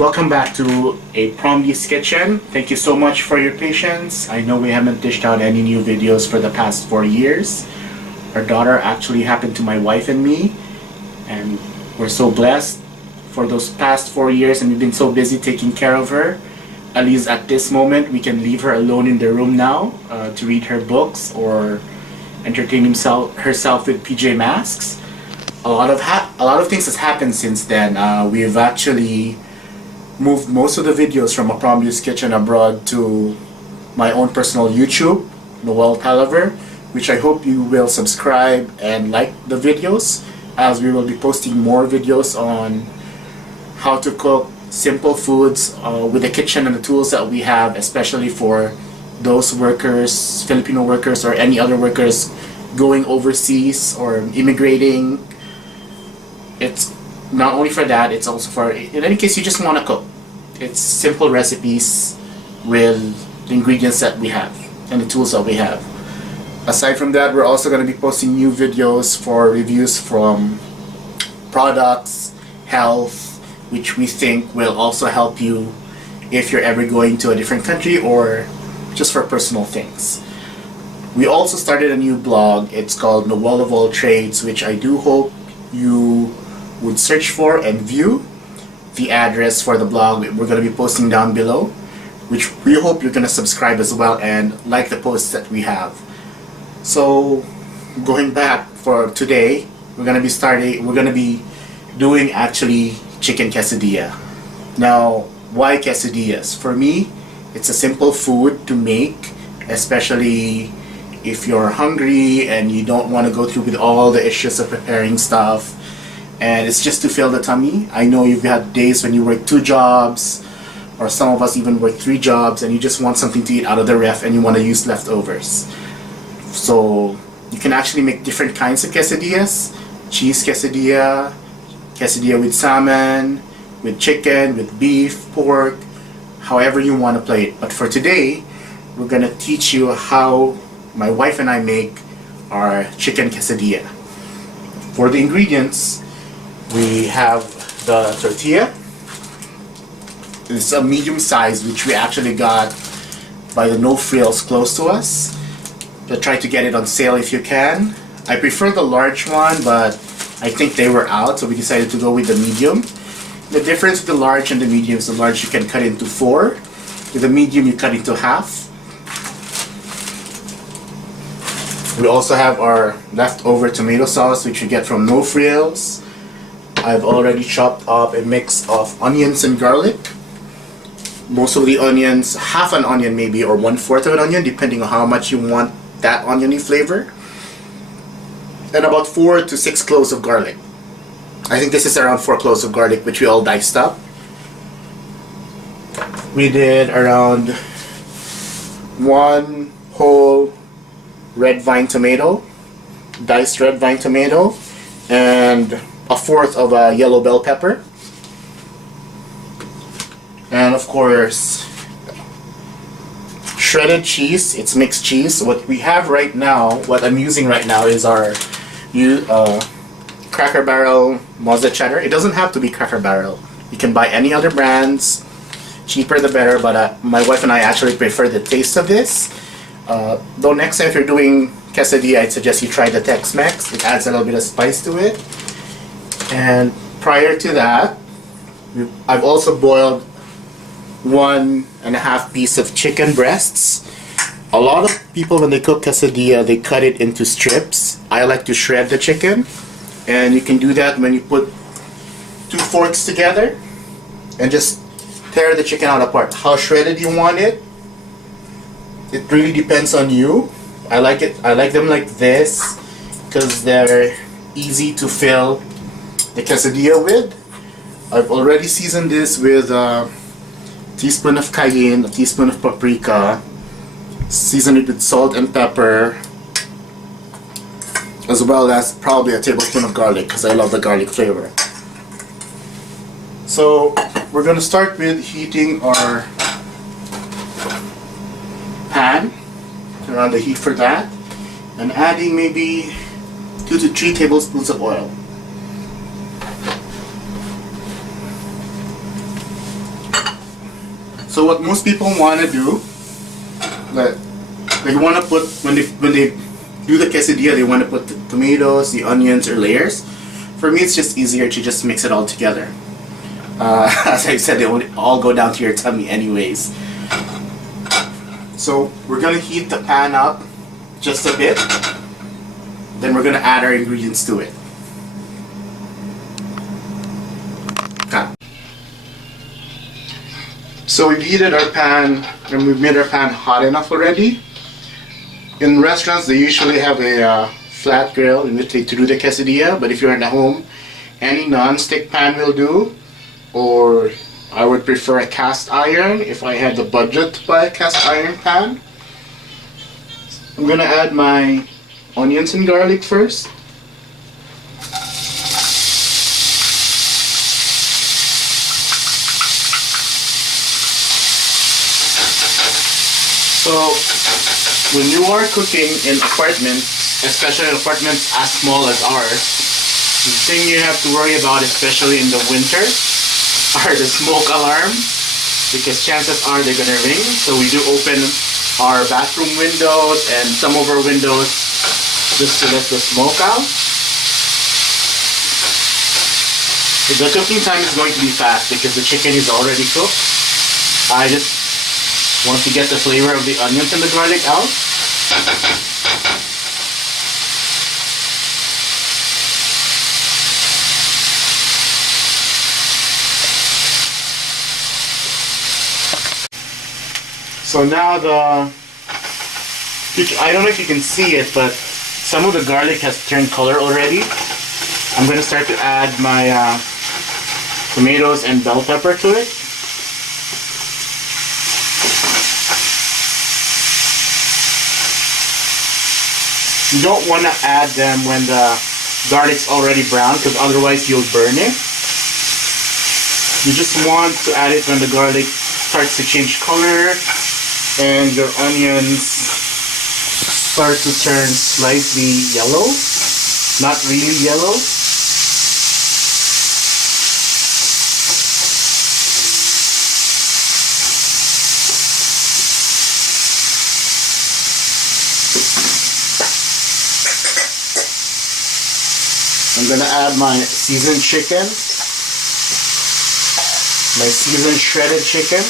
Welcome back to a Promdi's Kitchen. Thank you so much for your patience. I know we haven't dished out any new videos for the past 4 years. Our daughter actually happened to my wife and me, and we're so blessed for those past 4 years, and we've been so busy taking care of her. At least at this moment, we can leave her alone in the room now to read her books or entertain herself with PJ Masks. A lot of things has happened since then. We've actually moved most of the videos from A Promdi's Kitchen abroad to my own personal YouTube, Noel Palaver, which I hope you will subscribe and like the videos, as we will be posting more videos on how to cook simple foods with the kitchen and the tools that we have, especially for those workers, Filipino workers or any other workers going overseas or immigrating. It's not only for that, it's also for, in any case, you just want to cook. It's simple recipes with the ingredients that we have and the tools that we have. Aside from that, we're also going to be posting new videos for reviews from products, health, which we think will also help you if you're ever going to a different country or just for personal things. We also started a new blog. It's called Noel of All Trades, which I do hope you would search for and view. The address for the blog we're going to be posting down below, which we hope you're going to subscribe as well and like the posts that we have. So going back for today, we're going to be doing actually chicken quesadilla. Now, why quesadillas? For me, it's a simple food to make, especially if you're hungry and you don't want to go through with all the issues of preparing stuff, and it's just to fill the tummy. I know you've had days when you work 2 jobs, or some of us even work 3 jobs, and you just want something to eat out of the ref and you want to use leftovers. So you can actually make different kinds of quesadillas. Cheese quesadilla, quesadilla with salmon, with chicken, with beef, pork, however you want to play it. But for today, we're going to teach you how my wife and I make our chicken quesadilla. For the ingredients, we have the tortilla. It's a medium size, which we actually got by the No Frills close to us. So try to get it on sale if you can. I prefer the large one, but I think they were out, so we decided to go with the medium. The difference with the large and the medium is the large you can cut into 4. With the medium you cut into half. We also have our leftover tomato sauce, which we get from No Frills. I've already chopped up a mix of onions and garlic. Most of the onions, half an onion maybe, or 1/4 of an onion, depending on how much you want that oniony flavor. And about 4 to 6 cloves of garlic. I think this is around 4 cloves of garlic, which we all diced up. We did around 1 whole red vine tomato, diced red vine tomato, and 1/4 of a yellow bell pepper. And of course, shredded cheese. It's mixed cheese. What we have right now, what I'm using right now, is our Cracker Barrel Mozzarella cheddar. It doesn't have to be Cracker Barrel. You can buy any other brands. Cheaper the better, but my wife and I actually prefer the taste of this. Though next time if you're doing quesadilla, I'd suggest you try the Tex-Mex. It adds a little bit of spice to it. And prior to that, I've also boiled 1.5 piece of chicken breasts. A lot of people, when they cook quesadilla, they cut it into strips. I like to shred the chicken, and you can do that when you put 2 forks together and just tear the chicken out apart. How shredded you want it, it really depends on you. I like them like this because they're easy to fill the quesadilla with. I've already seasoned this with a teaspoon of cayenne, a teaspoon of paprika, season it with salt and pepper, as well as probably a tablespoon of garlic because I love the garlic flavor. So we're going to start with heating our pan, turn on the heat for that, and adding maybe 2 to 3 tablespoons of oil. So what most people want to do, that they want to put, when they do the quesadilla, they want to put the tomatoes, the onions, or layers. For me, it's just easier to just mix it all together. As I said, they all go down to your tummy anyways. So we're gonna heat the pan up just a bit. Then we're gonna add our ingredients to it. Okay. So we've heated our pan and we've made our pan hot enough already. In restaurants, they usually have a flat grill in which they do the quesadilla, but if you're at home, any non-stick pan will do, or I would prefer a cast iron if I had the budget to buy a cast iron pan. I'm gonna add my onions and garlic first. So when you are cooking in apartments, especially apartments as small as ours, the thing you have to worry about, especially in the winter, are the smoke alarms, because chances are they're gonna ring. So we do open our bathroom windows and some of our windows just to let the smoke out. The cooking time is going to be fast because the chicken is already cooked. I just want to get the flavor of the onions and the garlic out. So now I don't know if you can see it, but some of the garlic has turned color already. I'm going to start to add my tomatoes and bell pepper to it. You don't want to add them when the garlic's already brown, because otherwise you'll burn it. You just want to add it when the garlic starts to change color and your onions start to turn slightly yellow, not really yellow. I'm gonna add my seasoned chicken, my seasoned shredded chicken.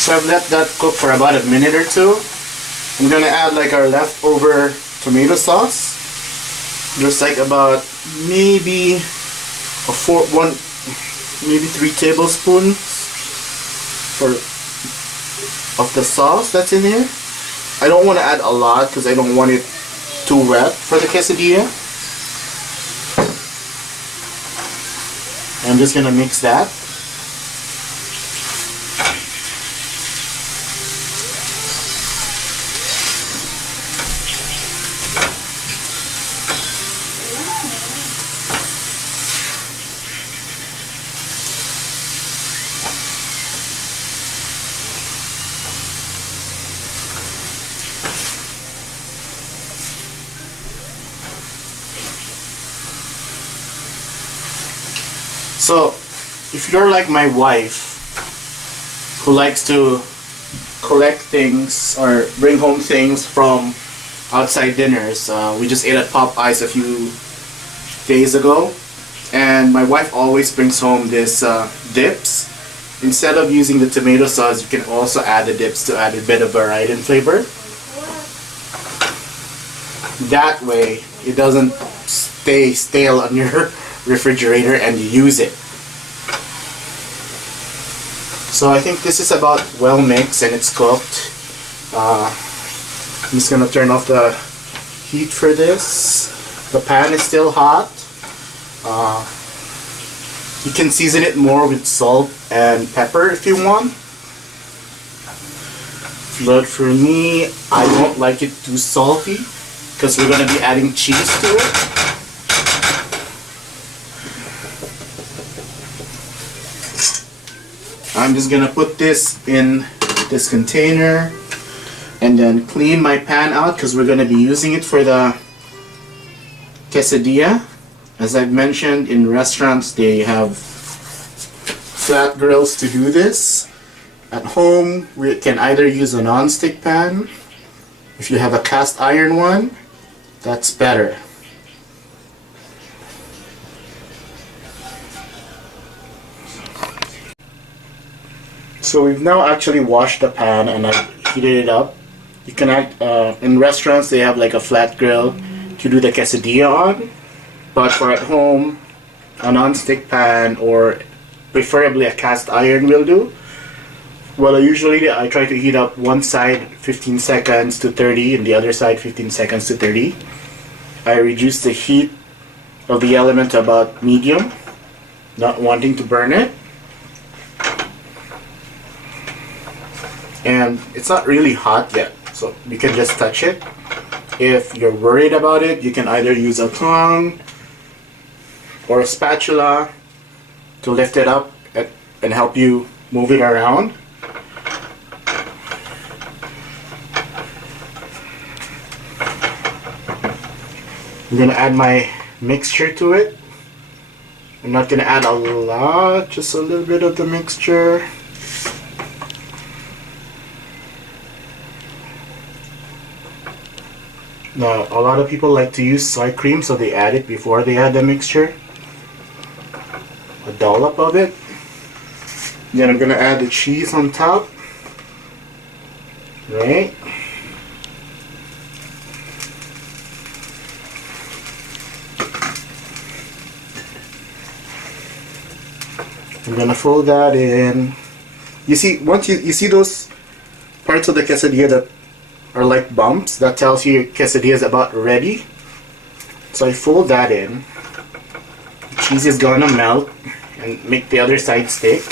So I've let that cook for about a minute or two. I'm gonna add like our leftover tomato sauce. Just like about maybe maybe 3 tablespoons of the sauce that's in here. I don't want to add a lot because I don't want it too wet for the quesadilla. I'm just gonna mix that. So, if you're like my wife, who likes to collect things or bring home things from outside dinners, we just ate at Popeyes a few days ago, and my wife always brings home this dips. Instead of using the tomato sauce, you can also add the dips to add a bit of variety and flavor. That way, it doesn't stay stale on your refrigerator and you use it. So I think this is about well mixed and it's cooked. I'm just gonna turn off the heat for this. The pan is still hot. You can season it more with salt and pepper if you want. But for me, I don't like it too salty because we're going to be adding cheese to it. I'm just going to put this in this container and then clean my pan out because we're going to be using it for the quesadilla. As I've mentioned, in restaurants they have flat grills to do this. At home we can either use a non-stick pan. If you have a cast iron one, that's better. So we've now actually washed the pan and I've heated it up. You can in restaurants they have like a flat grill to do the quesadilla on, but for at home, a non-stick pan or preferably a cast iron will do. Well, usually I try to heat up one side 15 seconds to 30 and the other side 15 seconds to 30. I reduce the heat of the element to about medium, not wanting to burn it. And it's not really hot yet, so you can just touch it. If you're worried about it, you can either use a tongue or a spatula to lift it up and help you move it around. I'm going to add my mixture to it. I'm not going to add a lot, just a little bit of the mixture. Now, a lot of people like to use soy cream, so they add it before they add the mixture. A dollop of it. Then I'm going to add the cheese on top. Right? I'm going to fold that in. You see, once you see those parts of the quesadilla that are like bumps, that tells you your quesadilla is about ready. So I fold that in. The cheese is gonna melt and make the other side stick.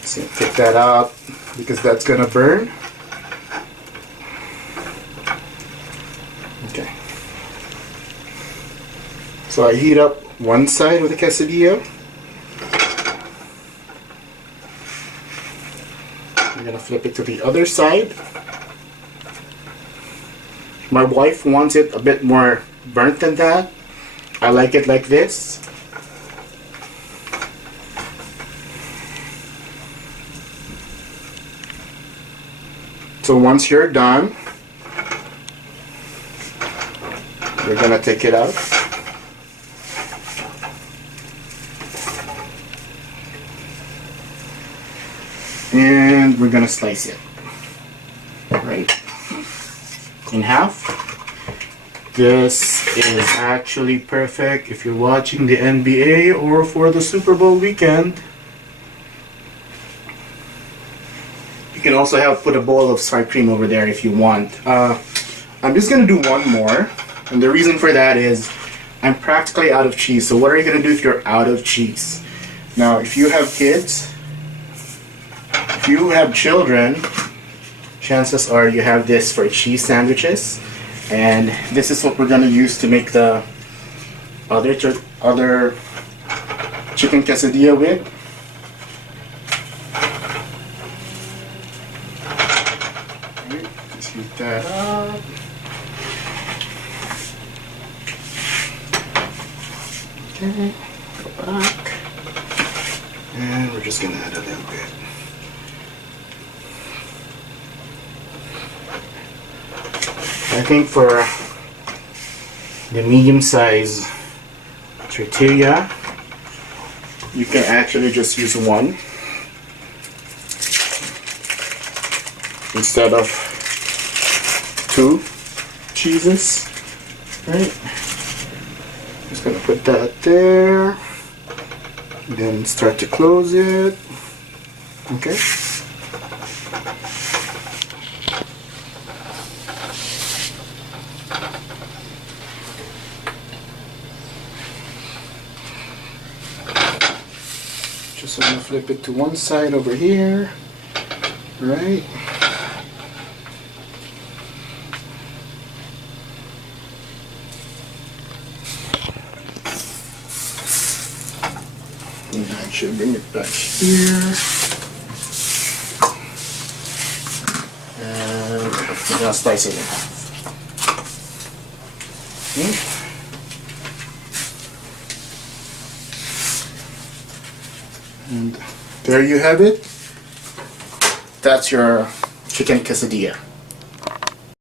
So pick that out because that's gonna burn. Okay. So I heat up one side of the quesadilla. I'm gonna flip it to the other side. My wife wants it a bit more burnt than that. I like it like this. So once you're done, we're gonna take it out. And we're gonna slice it. Right. In half. This is actually perfect if you're watching the NBA or for the Super Bowl weekend. You can also put a bowl of sour cream over there if you want. I'm just gonna do one more, and the reason for that is I'm practically out of cheese. So what are you gonna do if you're out of cheese? Now, if you have kids, if you have children, chances are you have this for cheese sandwiches, and this is what we're going to use to make the other chicken quesadilla with. Right, just heat that up. Okay, go back, and we're just going to add a little bit. I think for the medium size tortilla, you can actually just use one instead of two cheeses, right? Just gonna put that there, then start to close it, okay? Just want to flip it to one side over here. Right. And I should bring it back here. And we're gonna slice it in half. Okay. And there you have it. That's your chicken quesadilla.